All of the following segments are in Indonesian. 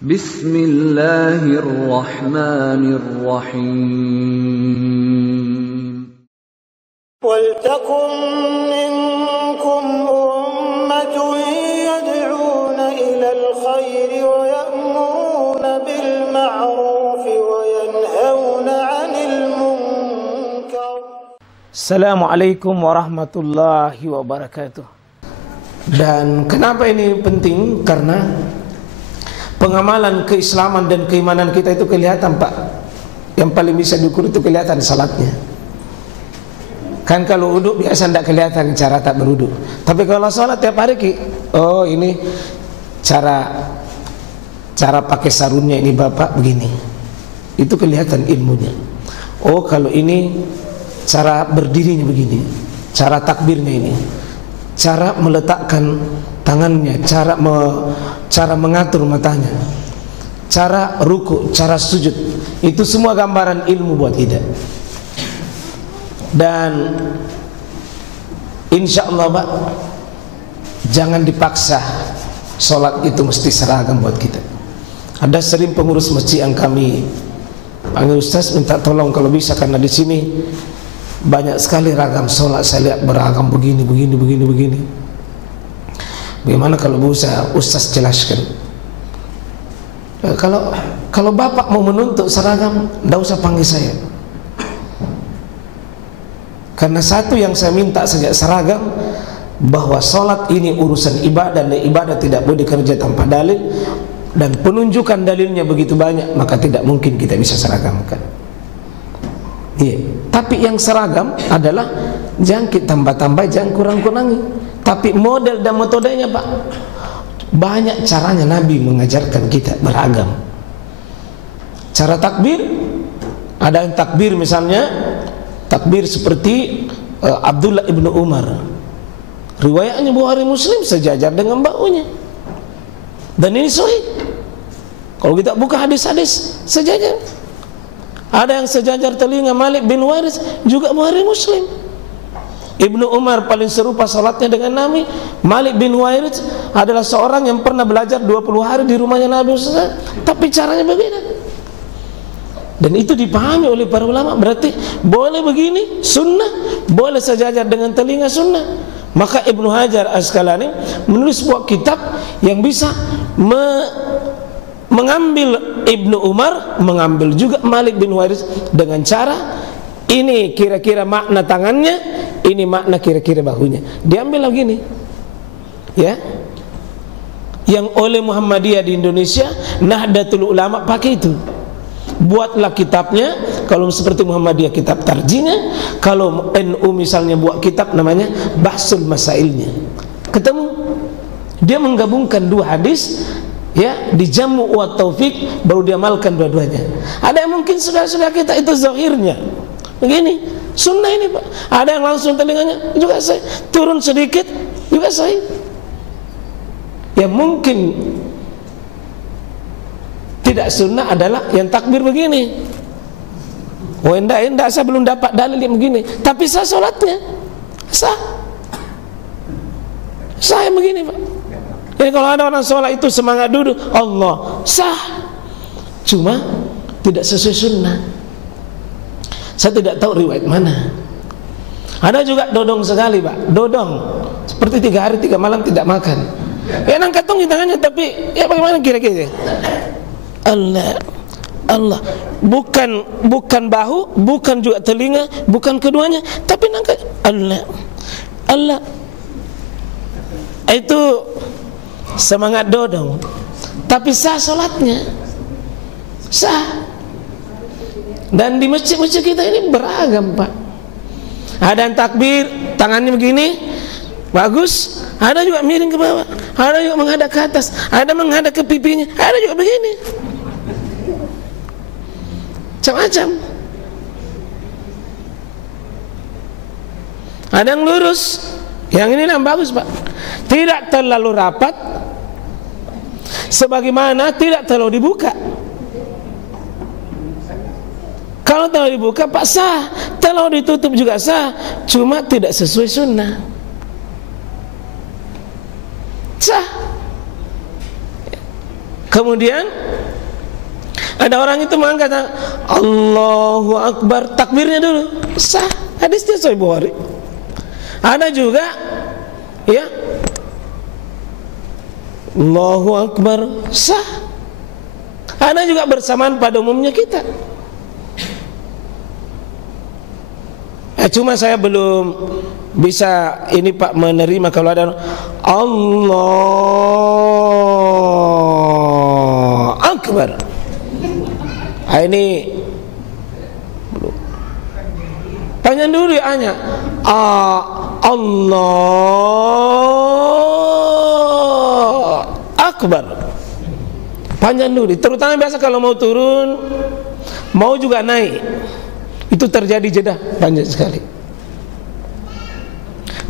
Bismillahirrahmanirrahim. Waltakum minkum ummatun yad'una ilal khairi wa ya'muruna bil ma'ruf wa yanhauna 'anil munkar. Assalamualaikum warahmatullahi wabarakatuh. Dan kenapa ini penting? Karena pengamalan keislaman dan keimanan kita itu kelihatan, Pak. Yang paling bisa diukur itu kelihatan salatnya. Kan kalau uduk biasa tidak kelihatan cara tak beruduk. Tapi kalau salat tiap hari, oh ini cara pakai sarungnya ini Bapak begini. Itu kelihatan ilmunya. Oh kalau ini cara berdirinya begini, cara takbirnya ini, cara meletakkan tangannya, cara mengatur matanya, cara ruku, cara sujud, itu semua gambaran ilmu buat kita. Dan insya Allah Pak, jangan dipaksa sholat itu mesti seragam buat kita. Ada sering pengurus masjid yang kami panggil, Ustaz minta tolong kalau bisa, karena di sini banyak sekali ragam sholat, saya lihat beragam begini. Bagaimana kalau bisa Ustaz jelaskan? Kalau Bapak mau menuntut seragam, tidak usah panggil saya. Karena satu yang saya minta saja seragam, bahwa sholat ini urusan ibadah, dan ibadah tidak boleh dikerja tanpa dalil, dan penunjukan dalilnya begitu banyak, maka tidak mungkin kita bisa seragamkan. Iya. Tapi yang seragam adalah jangan kita tambah-tambah, jangan kurang-kurangi. Tapi model dan metodenya Pak, banyak caranya Nabi mengajarkan kita beragam. Cara takbir, ada yang takbir misalnya takbir seperti Abdullah ibnu Umar, riwayatnya Bukhari Muslim, sejajar dengan bahunya, dan ini sahih. Kalau kita buka hadis-hadis sejajar. Ada yang sejajar telinga Malik bin Waris, juga Bukhari Muslim. Ibnu Umar paling serupa salatnya dengan Nabi. Malik bin Waris adalah seorang yang pernah belajar 20 hari di rumahnya Nabi Ustaz, tapi caranya berbeda. Dan itu dipahami oleh para ulama. Berarti boleh begini sunnah, boleh sejajar dengan telinga sunnah. Maka Ibnu Hajar Asqalani menulis sebuah kitab yang bisa mengambil Ibnu Umar, mengambil juga Malik bin Waris dengan cara ini kira-kira makna tangannya, ini makna kira-kira bahunya. Diambil begini, ya. Yang oleh Muhammadiyah di Indonesia, Nahdlatul Ulama pakai itu. Buatlah kitabnya, kalau seperti Muhammadiyah kitab tarjinya, kalau NU misalnya buat kitab namanya Bahsul Masailnya. Ketemu, dia menggabungkan dua hadis, ya, dijamu wa taufik, baru diamalkan dua-duanya. Ada yang mungkin sudah kita itu zahirnya begini, sunnah ini Pak. Ada yang langsung telinganya juga saya turun sedikit juga saya. Yang mungkin tidak sunnah adalah yang takbir begini. Oh enggak, saya belum dapat dalil yang begini, tapi saya sholatnya sah yang begini Pak. Jadi kalau ada orang sholat itu semangat duduk, Allah sah, cuma tidak sesuai sunnah. Saya tidak tahu riwayat mana. Ada juga dodong sekali Pak, dodong seperti 3 hari 3 malam tidak makan. Ya angkat di tangannya, tapi ya bagaimana kira-kira? Allah, bukan bahu, bukan juga telinga, bukan keduanya, tapi angkat Allah. Itu semangat dodong, tapi sah sholatnya, sah. Dan di masjid-masjid kita ini beragam Pak. Ada yang takbir tangannya begini, bagus. Ada juga miring ke bawah, ada juga menghadap ke atas, ada menghadap ke pipinya, ada juga begini, macam-macam. Ada yang lurus, yang ini yang bagus Pak, tidak terlalu rapat, sebagaimana tidak terlalu dibuka. Kalau terlalu dibuka Pak sah, terlalu ditutup juga sah, cuma tidak sesuai sunnah. Sah. Kemudian ada orang itu mengangkat Allahu Akbar, takbirnya dulu, sah, hadisnya Sahih Bukhari. Ada juga ya Allahu Akbar, sah. Ada juga bersamaan pada umumnya kita. Cuma saya belum bisa ini Pak menerima kalau ada Allah Akbar. Ini panjang dulu ya hanya Allah Akbar. Panjang dulu, terutama biasa kalau mau turun, mau juga naik, itu terjadi jeda panjang sekali.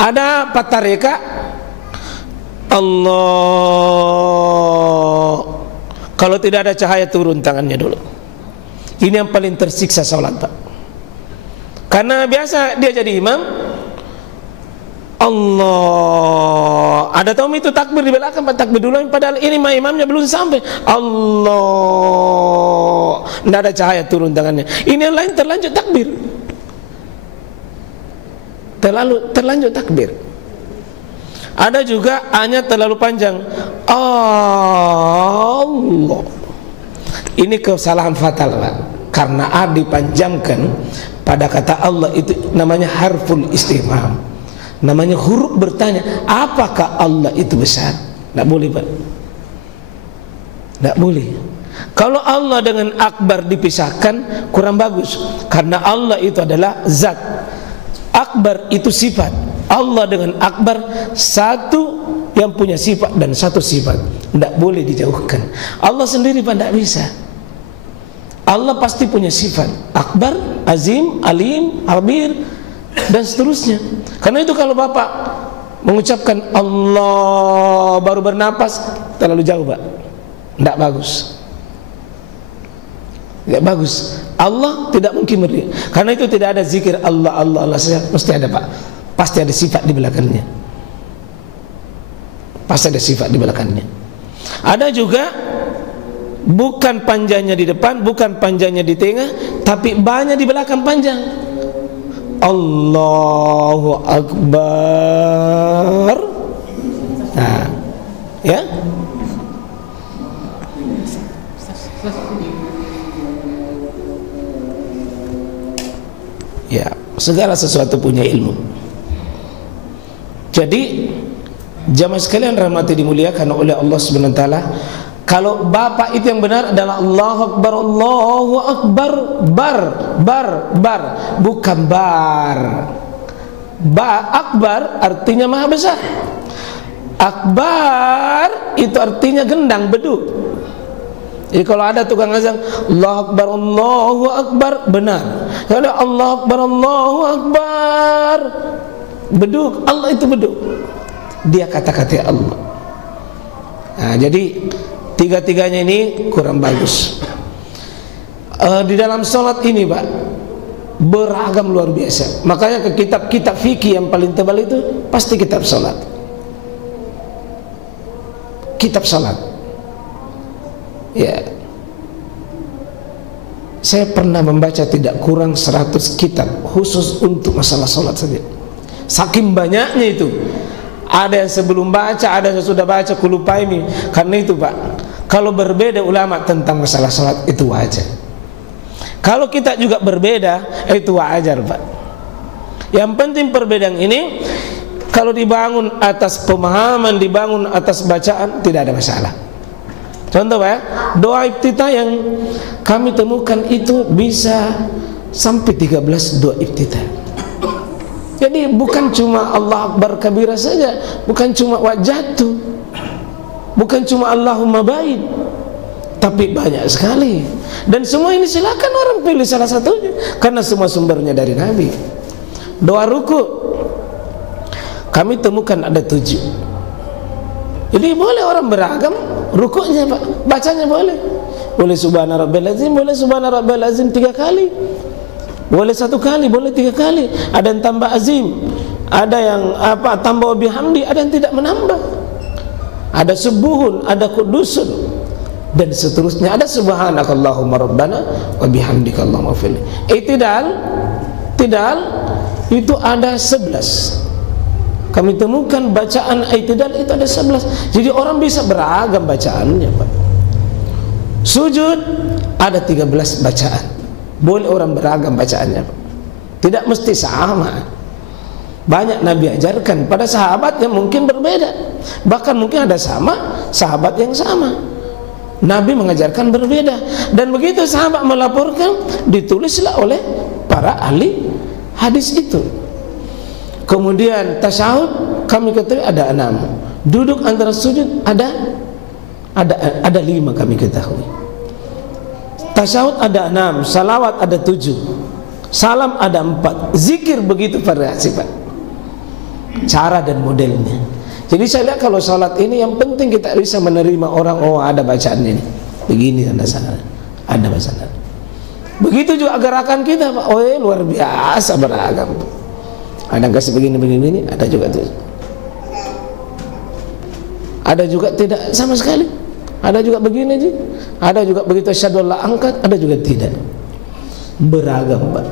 Ada patareka Allah, kalau tidak ada cahaya turun tangannya dulu. Ini yang paling tersiksa sholat Pak. Karena biasa dia jadi imam Allah, ada tahu itu takbir di belakang Pak, takbir dulu, padahal ini imamnya belum sampai Allah, tidak ada cahaya turun tangannya. Ini yang lain terlanjur takbir, terlanjur takbir. Ada juga hanya terlalu panjang Allah. Ini kesalahan fatal Pak, karena A dipanjangkan pada kata Allah itu namanya harful istifham, namanya huruf bertanya, apakah Allah itu besar? Tidak boleh Pak, tidak boleh. Kalau Allah dengan akbar dipisahkan kurang bagus, karena Allah itu adalah zat, akbar itu sifat. Allah dengan akbar satu yang punya sifat dan satu sifat, tidak boleh dijauhkan. Allah sendiri Pak tidak bisa. Allah pasti punya sifat akbar, azim, alim, khabir dan seterusnya. Karena itu kalau Bapak mengucapkan Allah baru bernapas, terlalu jauh Pak, tidak bagus, tidak bagus. Allah tidak mungkin berdiri, karena itu tidak ada zikir Allah Allah Allah saja, mesti ada Pak, pasti ada sifat di belakangnya, pasti ada sifat di belakangnya. Ada juga bukan panjangnya di depan, bukan panjangnya di tengah, tapi banyak di belakang panjang. Allahu Akbar. Nah, ya. Ya, segala sesuatu punya ilmu. Jadi, jamaah sekalian rahmati dimuliakan oleh Allah Subhanahu wa taala, kalau Bapak itu yang benar adalah Allahu Akbar, Allahu Akbar, bar, bukan bar. Akbar artinya maha besar. Akbar itu artinya gendang, beduk. Jadi kalau ada tukang azan Allahu Akbar, Allahu Akbar, benar. Kalau ada Allahu Akbar, Allahu Akbar, beduk, Allah itu beduk. Dia kata-kata Allah. Nah, jadi tiga-tiganya ini kurang bagus. Di dalam sholat ini Pak, beragam luar biasa. Makanya ke kitab-kitab fikih yang paling tebal itu pasti kitab sholat. Kitab sholat. Ya, saya pernah membaca tidak kurang 100 kitab khusus untuk masalah sholat saja. Saking banyaknya itu. Ada yang sebelum baca, ada yang sudah baca, kulupai ini. Karena itu Pak, kalau berbeda ulama tentang masalah salat itu wajar. Kalau kita juga berbeda, itu wajar Pak. Yang penting perbedaan ini kalau dibangun atas pemahaman, dibangun atas bacaan, tidak ada masalah. Contoh Pak ya, doa iftitah yang kami temukan itu bisa sampai 13 doa iftitah. Jadi bukan cuma Allah Akbar kabira saja, bukan cuma wajatu, bukan cuma Allahumma baik, tapi banyak sekali. Dan semua ini silakan orang pilih salah satunya, karena semua sumbernya dari Nabi. Doa ruku kami temukan ada 7. Jadi boleh orang beragam rukuknya Pak, bacanya boleh. Boleh subhana rabbil azim, boleh subhana rabbil azim 3 kali. Boleh 1 kali, boleh 3 kali. Ada yang tambah azim, ada yang tambah bihamdi, ada yang tidak menambah. Ada subuhun, ada kudusun. dan seterusnya. Ada subhanakallahumma rabbana wa bihamdika allahumma fil. I'tidal itu ada 11. Kami temukan bacaan i'tidal itu ada 11. Jadi orang bisa beragam bacaannya, Pak. Sujud ada 13 bacaan. Boleh orang beragam bacaannya, Pak. Tidak mesti sama. Banyak Nabi ajarkan pada sahabat yang mungkin berbeda. Bahkan mungkin ada sama, sahabat yang sama. Nabi mengajarkan berbeda. Dan begitu sahabat melaporkan, ditulislah oleh para ahli hadis itu. Kemudian tasyahud kami ketahui ada 6. Duduk antara sujud ada 5 kami ketahui. Tasyahud ada 6, salawat ada 7, salam ada 4, zikir begitu variasi, Pak. Cara dan modelnya. Jadi saya lihat kalau salat ini yang penting kita bisa menerima orang, oh ada bacaan ini, begini ada sana, ada bacaan. Begitu juga gerakan kita, Pak. Oh luar biasa beragam. Ada kasih begini, ada juga tuh. Ada juga tidak sama sekali. Ada juga begini aja. Ada juga begitu asyhadu alla angkat, ada juga tidak. Beragam, Pak.